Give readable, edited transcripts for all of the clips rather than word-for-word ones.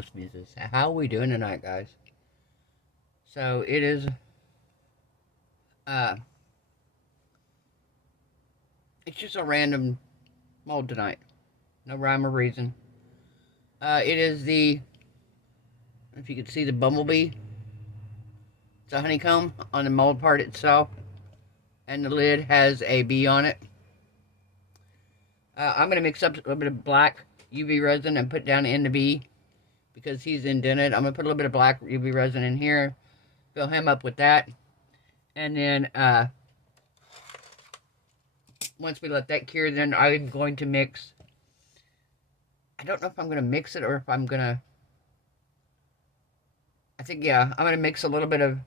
Marvelous Muses. How are we doing tonight, guys? So it is uh it's just a random mold tonight. No rhyme or reason. It is if you can see the bumblebee, it's a honeycomb on the mold part itself, and the lid has a bee on it. I'm going to mix up a little bit of black UV resin and put down in the bee because he's indented. I'm going to put a little bit of black UV resin in here, fill him up with that, and then once we let that cure, then I'm going to mix. I don't know if I'm going to mix it or if I'm going to. I think, yeah, I'm going to mix a little bit of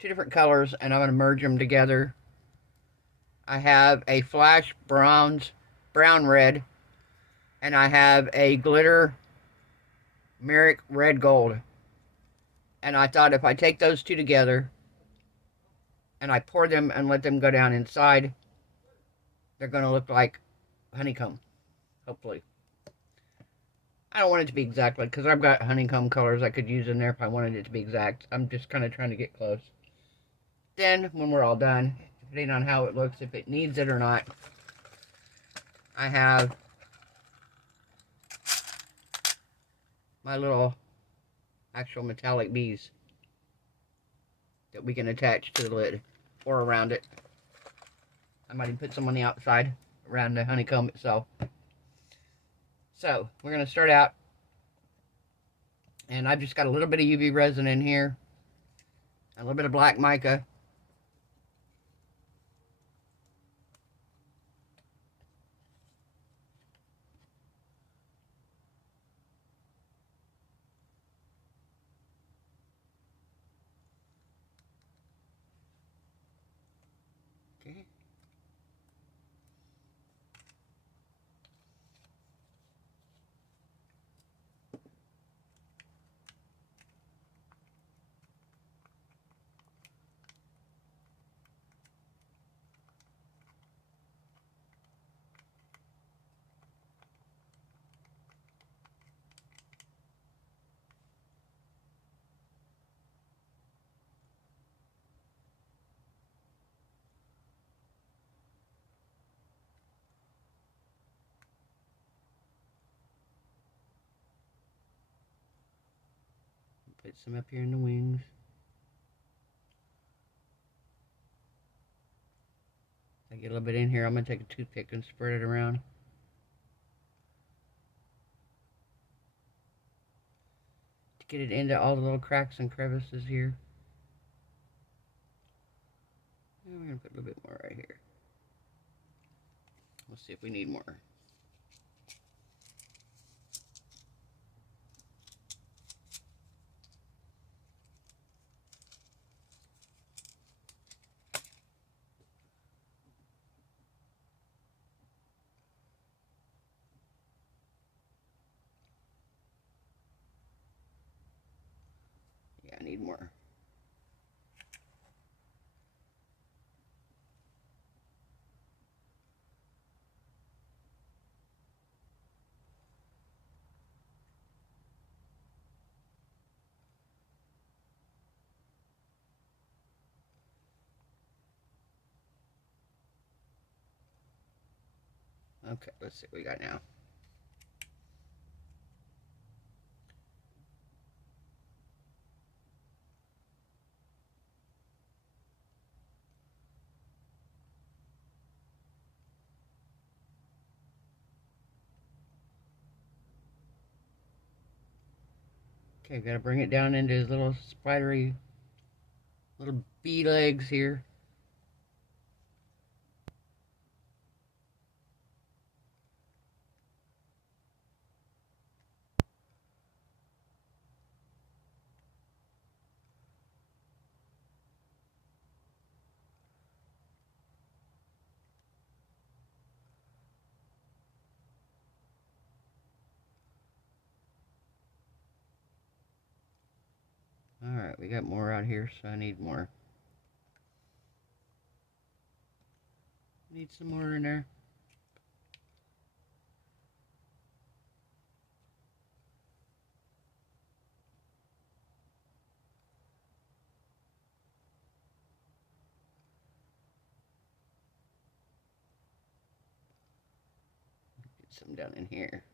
two different colors and I'm going to merge them together. I have a flash brown red, and I have a glitter Merrick red gold. And I thought if I take those two together and I pour them and let them go down inside, they're going to look like honeycomb, hopefully. I don't want it to be exactly, because I've got honeycomb colors I could use in there if I wanted it to be exact. I'm just kind of trying to get close. Then, when we're all done, depending on how it looks, if it needs it or not, I have my little actual metallic bees that we can attach to the lid or around it. I might even put some on the outside around the honeycomb itself. So, we're going to start out, and I've just got a little bit of UV resin in here, a little bit of black mica. Okay. Put some up here in the wings. I get a little bit in here. I'm going to take a toothpick and spread it around to get it into all the little cracks and crevices here. And we're going to put a little bit more right here. Let's see if we need more. Yeah, I need more. Okay, let's see what we got now. Okay, gotta bring it down into his little spidery little bee legs here. Alright, we got more out here, so I need more. Need some more in there. some down in here.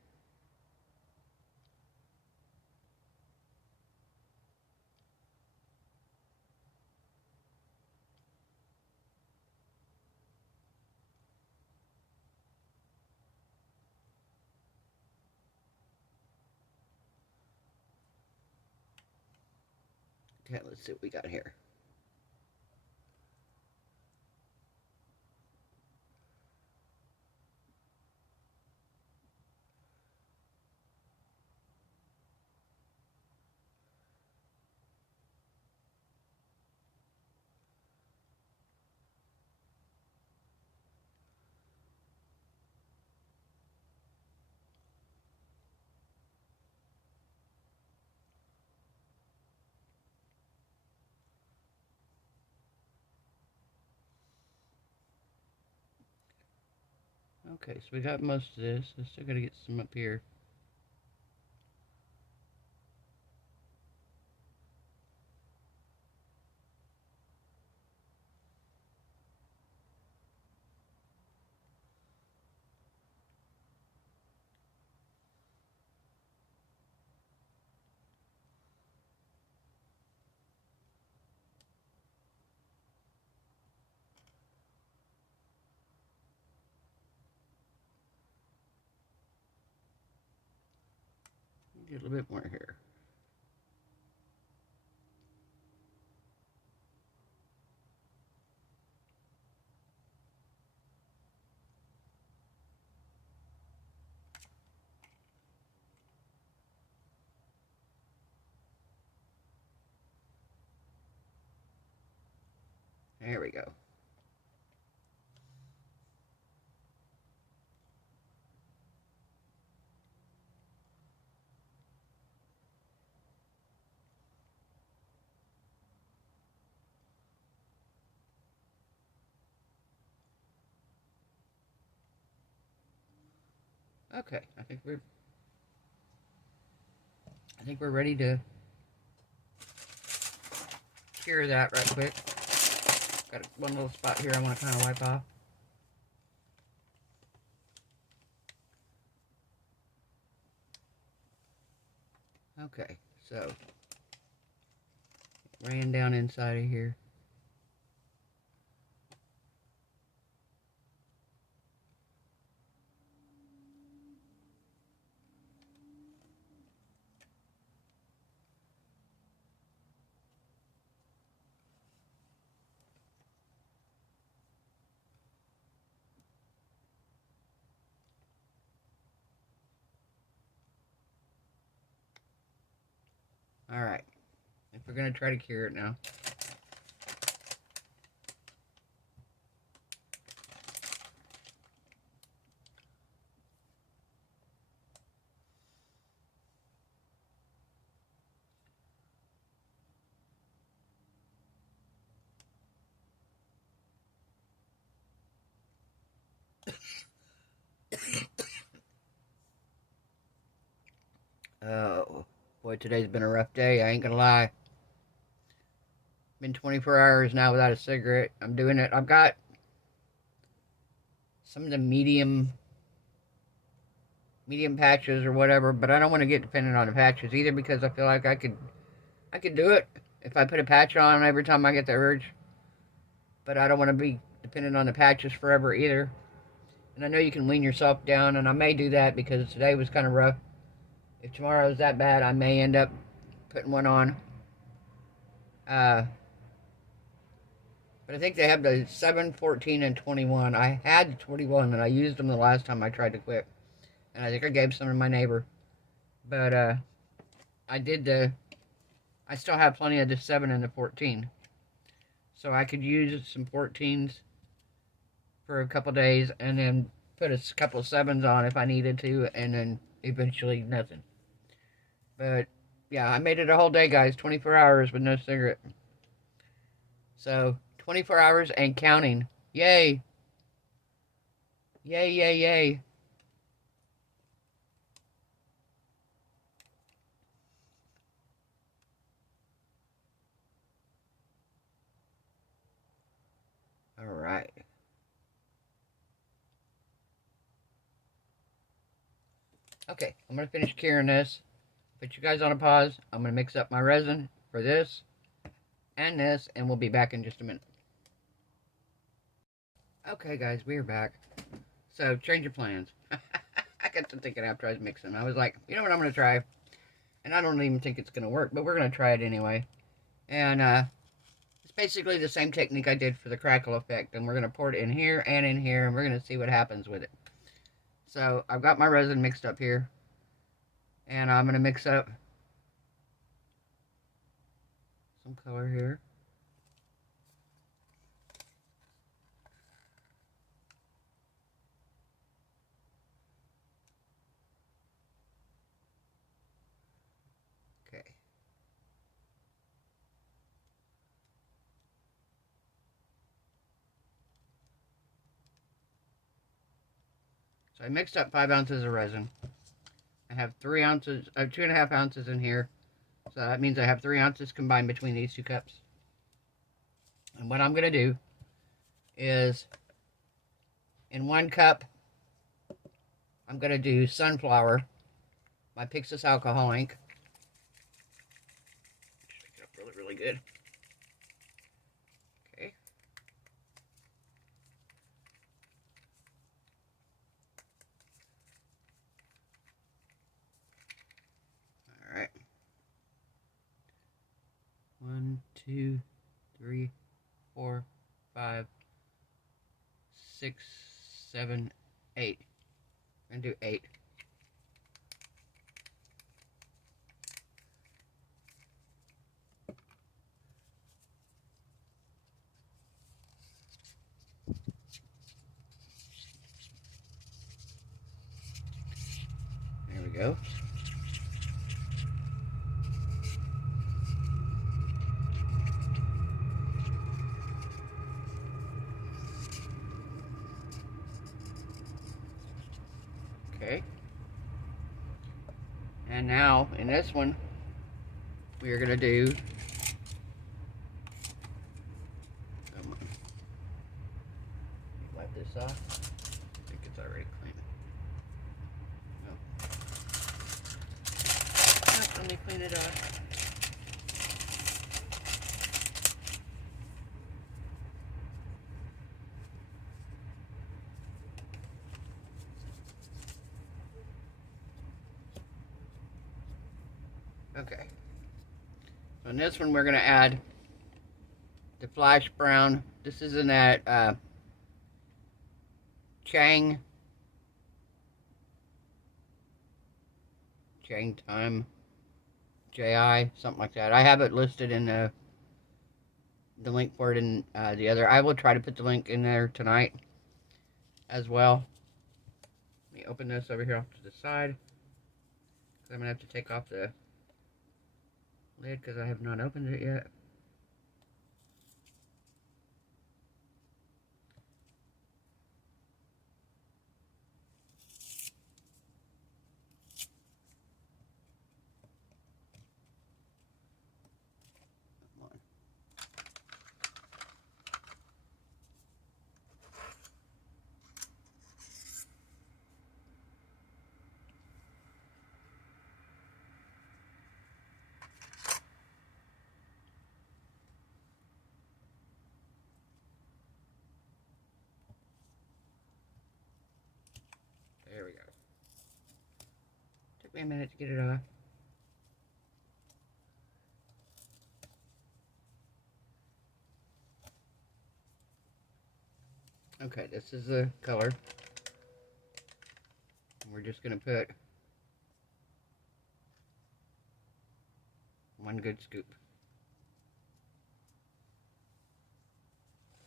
Okay, let's see what we got here. Okay, so we got most of this. I still gotta get some up here. Get a little bit more here. There we go. Okay, I think we're ready to cure that right quick. Got one little spot here I want to kind of wipe off. Okay, so ran down inside of here. Alright, if we're going to try to cure it now. Oh, boy, today's been a rough day, I ain't gonna lie. Been 24 hours now without a cigarette. I'm doing it. I've got some of the medium patches or whatever, but I don't want to get dependent on the patches either, because I feel like I could do it if I put a patch on every time I get the urge. But I don't want to be dependent on the patches forever either. And I know you can wean yourself down, and I may do that because today was kind of rough. If tomorrow is that bad, I may end up putting one on. But I think they have the 7, 14, and 21. I had 21, and I used them the last time I tried to quit. And I think I gave some to my neighbor. But I still have plenty of the 7 and the 14. So I could use some 14s for a couple days and then put a couple of 7s on if I needed to, and then eventually nothing. But yeah, I made it a whole day, guys. 24 hours with no cigarette. So 24 hours and counting. Yay. Yay, yay, yay. All right. Okay, I'm going to finish curing this. Put you guys on a pause. I'm going to mix up my resin for this and this, and we'll be back in just a minute. Okay, guys, we're back. So, change of plans. I got to thinking after I was mixing. I was like, you know what I'm going to try? And I don't even think it's going to work, but we're going to try it anyway. And it's basically the same technique I did for the crackle effect. And we're going to pour it in here, and we're going to see what happens with it. So, I've got my resin mixed up here. And I'm going to mix up some color here. Okay. So I mixed up 5 ounces of resin. I have 2.5 ounces in here. So that means I have 3 ounces combined between these 2 cups. And what I'm going to do is, in 1 cup, I'm going to do Sunflower, my Pixis alcohol ink. Shake it up really, really good. Okay. All right. 1, 2, 3, 4, 5, 6, 7, 8. I'm going to do 8. There we go. Okay. And now, in this one, we are going to do, come on, wipe this off. I think it's already clean. No. Let me clean it off. Okay. So in this one, we're going to add the flash brown. This is in that Chang Time JI, something like that. I have it listed in the link for it in the other. I will try to put the link in there tonight as well. Let me open this over here off to the side. I'm going to have to take off the lid because I have not opened it yet. There we go. Took me a minute to get it off. Okay, this is the color. We're just going to put 1 good scoop.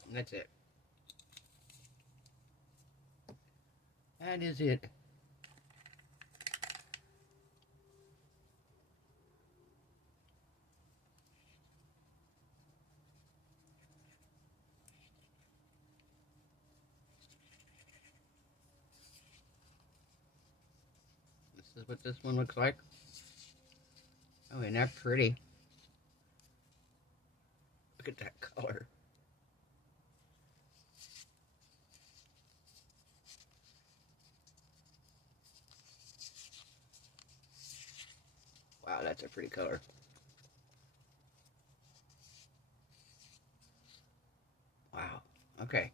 And that's it. That is it. This is what this one looks like. Oh, isn't that pretty? Look at that color. Wow, that's a pretty color. Wow. Okay.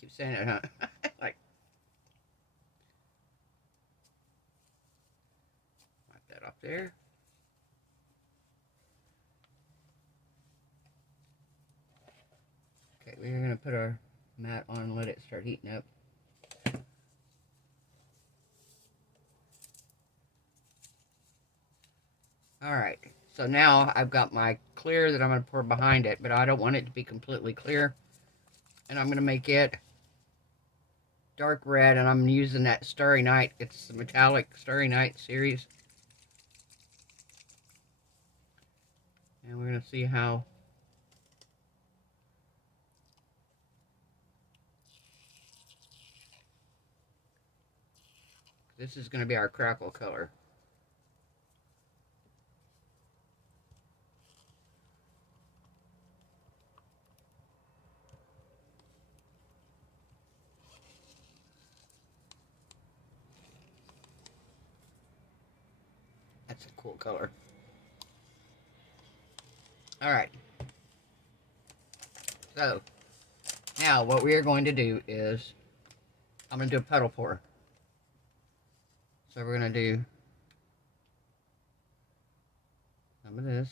Keep saying it, huh? Like, wipe that off there. Okay, we're gonna put our mat on and let it start heating up. Alright, so now I've got my clear that I'm going to pour behind it, but I don't want it to be completely clear. And I'm going to make it dark red, and I'm using that Starry Night. It's the metallic Starry Night series. And we're going to see how... This is going to be our crackle color. That's a cool color. Alright. So, now what we are going to do is, I'm going to do a puddle pour. So we're going to do some of this.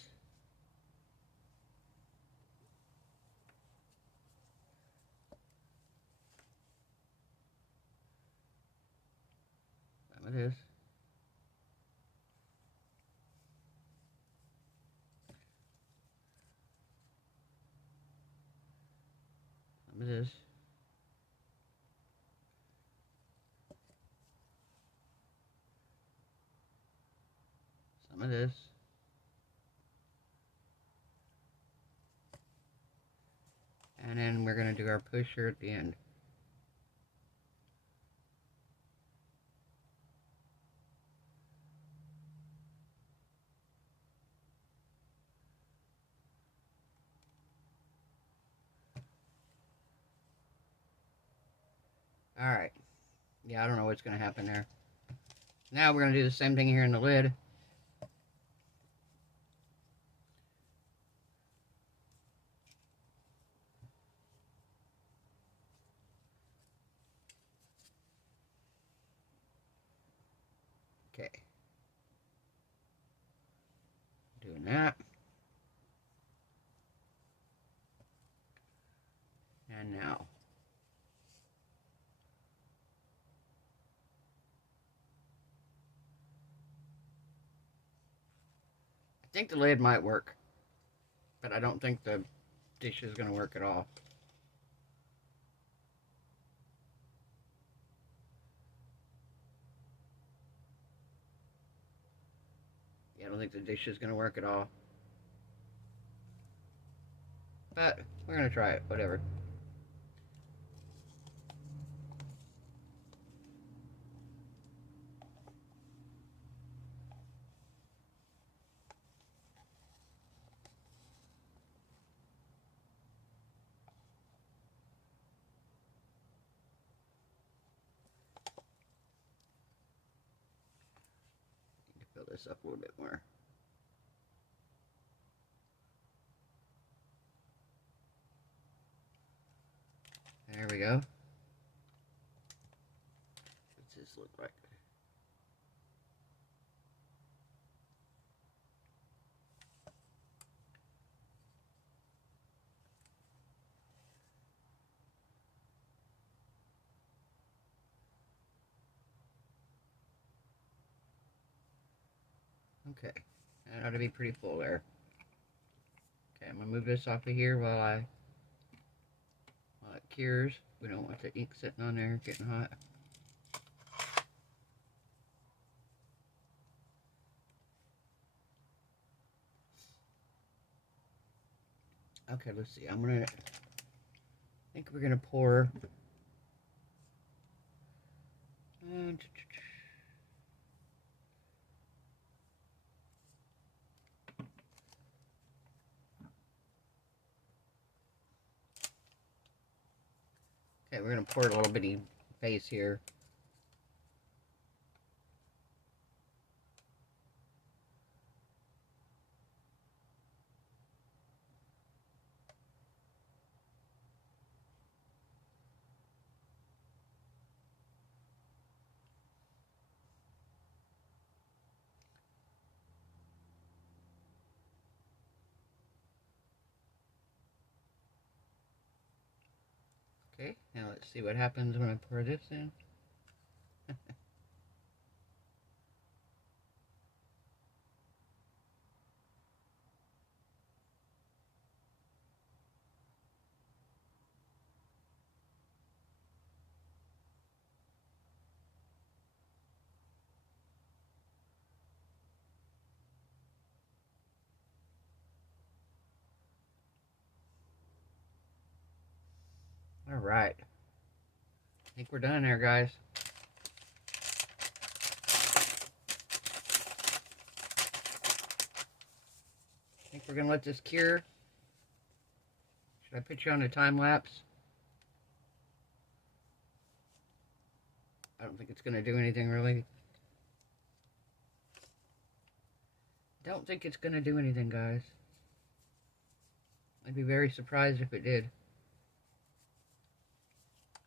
Some of this. Some of this. Some of this. And then we're going to do our pusher at the end. Alright. Yeah, I don't know what's going to happen there. Now we're going to do the same thing here in the lid. Okay. Doing that. And now. I think the lid might work, but I don't think the dish is going to work at all. Yeah, I don't think the dish is going to work at all. But we're going to try it, whatever. Need to fill this up a little bit more. There we go. What's this look like? Okay, that ought to be pretty full there. Okay, I'm going to move this off of here while it cures. We don't want the ink sitting on there getting hot. Okay, let's see. I think we're gonna pour. Okay, we're gonna pour a little bitty base here. Okay, now let's see what happens when I pour this in. All right. I think we're done there, guys. I think we're going to let this cure. Should I put you on a time lapse? I don't think it's going to do anything really. Don't think it's going to do anything, guys. I'd be very surprised if it did.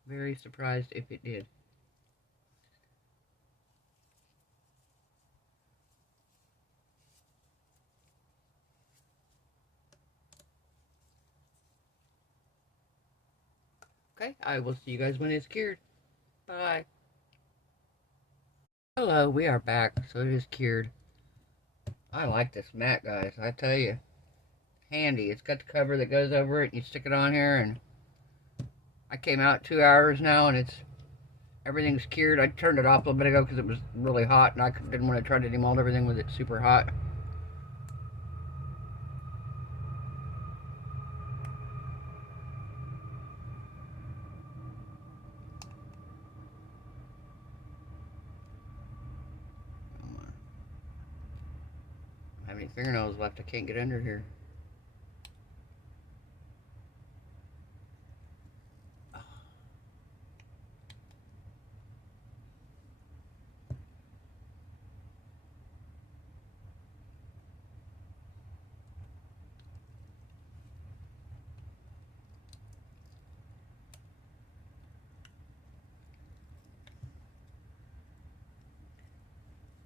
Very surprised if it did. Okay, I will see you guys when it's cured. Bye. Hello, we are back. So it is cured. I like this mat, guys. I tell you. Handy. It's got the cover that goes over it. You stick it on here, and I came out 2 hours now, and everything's cured. I turned it off a little bit ago because it was really hot, and I didn't want to try to demold everything with it super hot. I don't have any fingernails left. I can't get under here.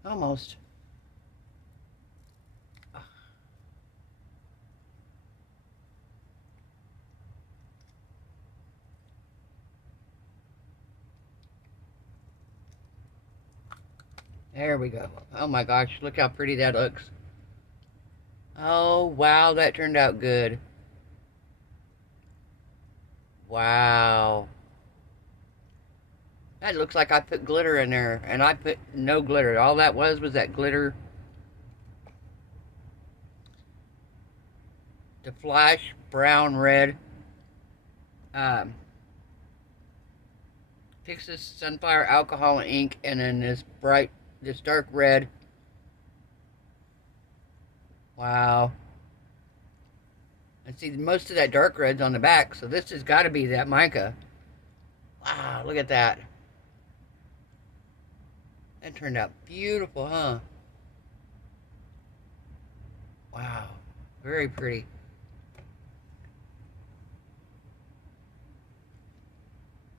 Almost. There we go. Oh my gosh, look how pretty that looks. Oh, wow, that turned out good. Wow. That looks like I put glitter in there, and I put no glitter. All that was that glitter. The flash brown red. Texas sunflower alcohol and ink, and then this dark red. Wow. And see, most of that dark red's on the back, so this has got to be that mica. Wow, look at that. That turned out beautiful, huh? Wow, very pretty.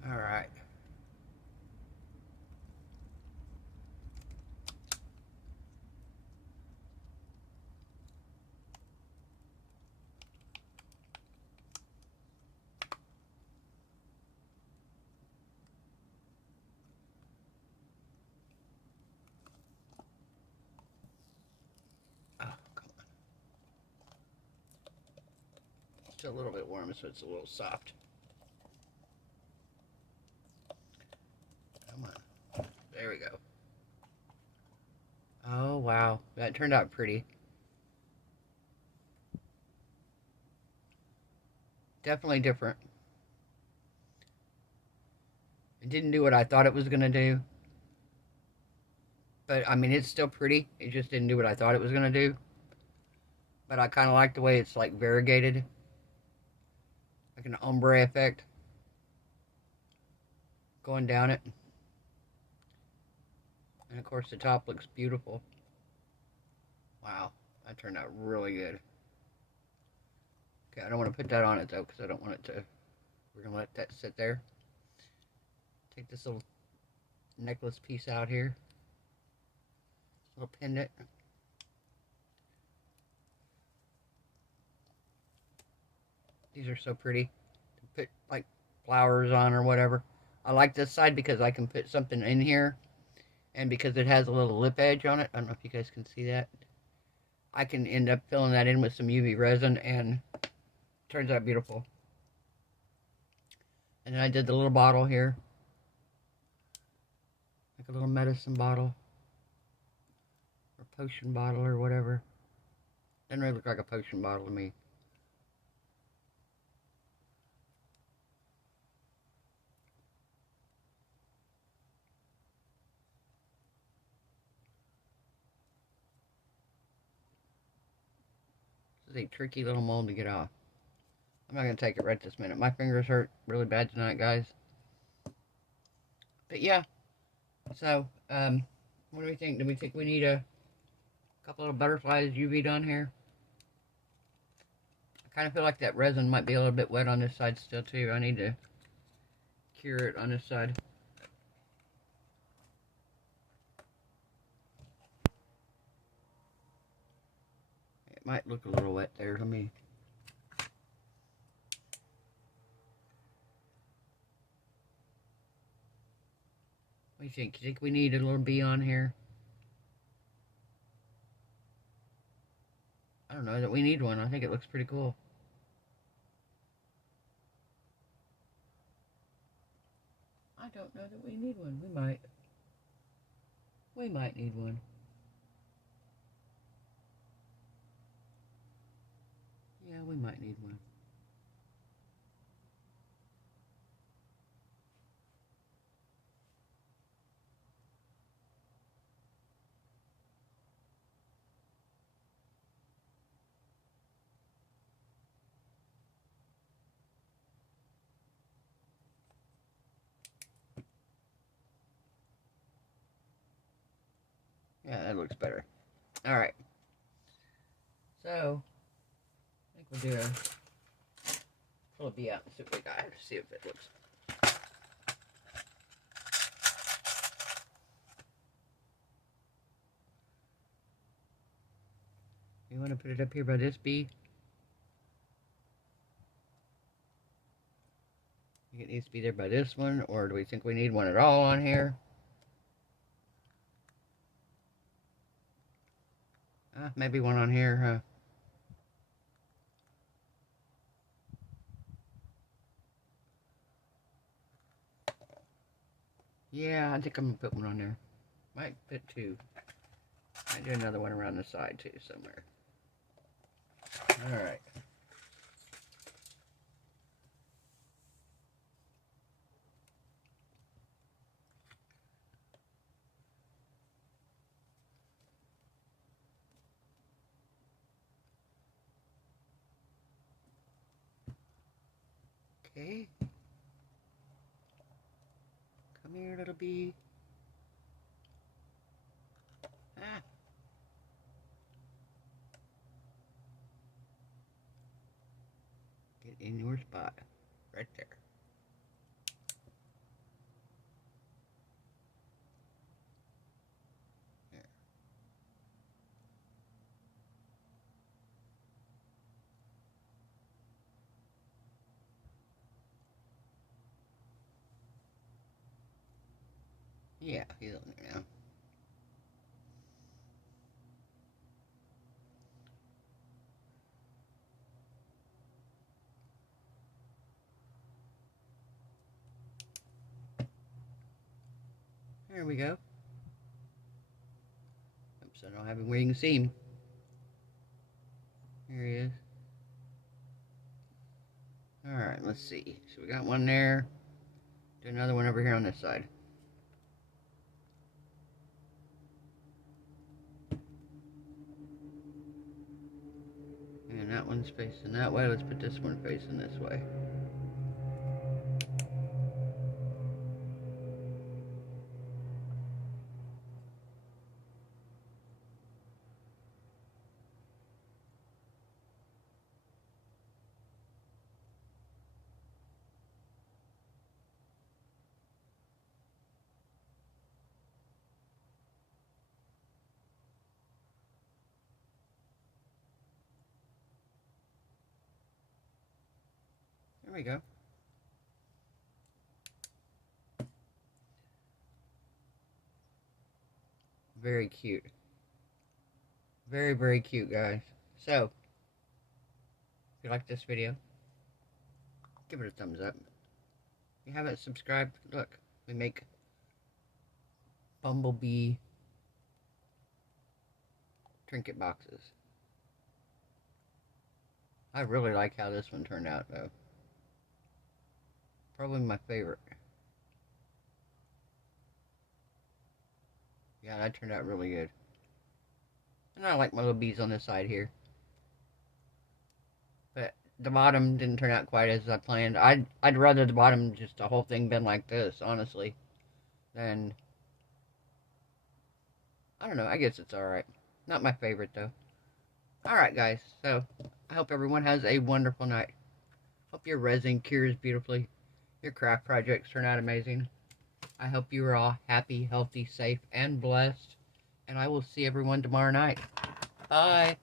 All right. Still a little bit warm, so it's a little soft. Come on. There we go. Oh, wow. That turned out pretty. Definitely different. It didn't do what I thought it was going to do. But, I mean, it's still pretty. It just didn't do what I thought it was going to do. But I kind of like the way it's, like, variegated. Like an ombre effect. Going down it. And, of course, the top looks beautiful. Wow. That turned out really good. Okay, I don't want to put that on it, though, because I don't want it to... We're going to let that sit there. Take this little necklace piece out here. Little pendant. These are so pretty. To put, like, flowers on or whatever. I like this side because I can put something in here, and because it has a little lip edge on it. I don't know if you guys can see that. I can end up filling that in with some UV resin, and it turns out beautiful. And then I did the little bottle here, like a little medicine bottle or potion bottle or whatever. Doesn't really look like a potion bottle to me. This is a tricky little mold to get off. I'm not going to take it right this minute. My fingers hurt really bad tonight, guys. But yeah, so, what do we think? Do we think we need a couple of butterflies UV'd on here? I kind of feel like that resin might be a little bit wet on this side still, too. I need to cure it on this side. It might look a little wet there. Let me... What do you think? Do you think we need a little bee on here? I don't know that we need one. I think it looks pretty cool. I don't know that we need one. We might. We might need one. Yeah, we might need one. Yeah, that looks better. Alright. So, I think we'll do a pull a bee out and see what we got. See if it looks. You want to put it up here by this bee? I think it needs to be there by this one, or do we think we need one at all on here? Maybe one on here, huh? Yeah, I think I'm gonna put one on there. Might put two. Might do another one around the side too, somewhere. Alright. Okay. Come here, little bee. Ah. Get in your spot. Right there. There. Yeah, he's on there now. There we go. Oops, I don't have him where you can see him. Here he is. Alright, let's see. So we got one there. Do another one over here on this side. And that one's facing that way. Let's put this one facing this way. There we go. Very cute. Very, very cute, guys. So, if you like this video, give it a thumbs up. If you haven't subscribed, look, we make bumblebee trinket boxes. I really like how this one turned out, though. Probably my favorite. Yeah, that turned out really good. And I like my little bees on this side here. But the bottom didn't turn out quite as I planned. I'd rather the bottom, just the whole thing been like this, honestly. Than, I don't know, I guess it's alright. Not my favorite, though. Alright, guys, so I hope everyone has a wonderful night. Hope your resin cures beautifully. Your craft projects turn out amazing. I hope you are all happy, healthy, safe, and blessed. And I will see everyone tomorrow night. Bye.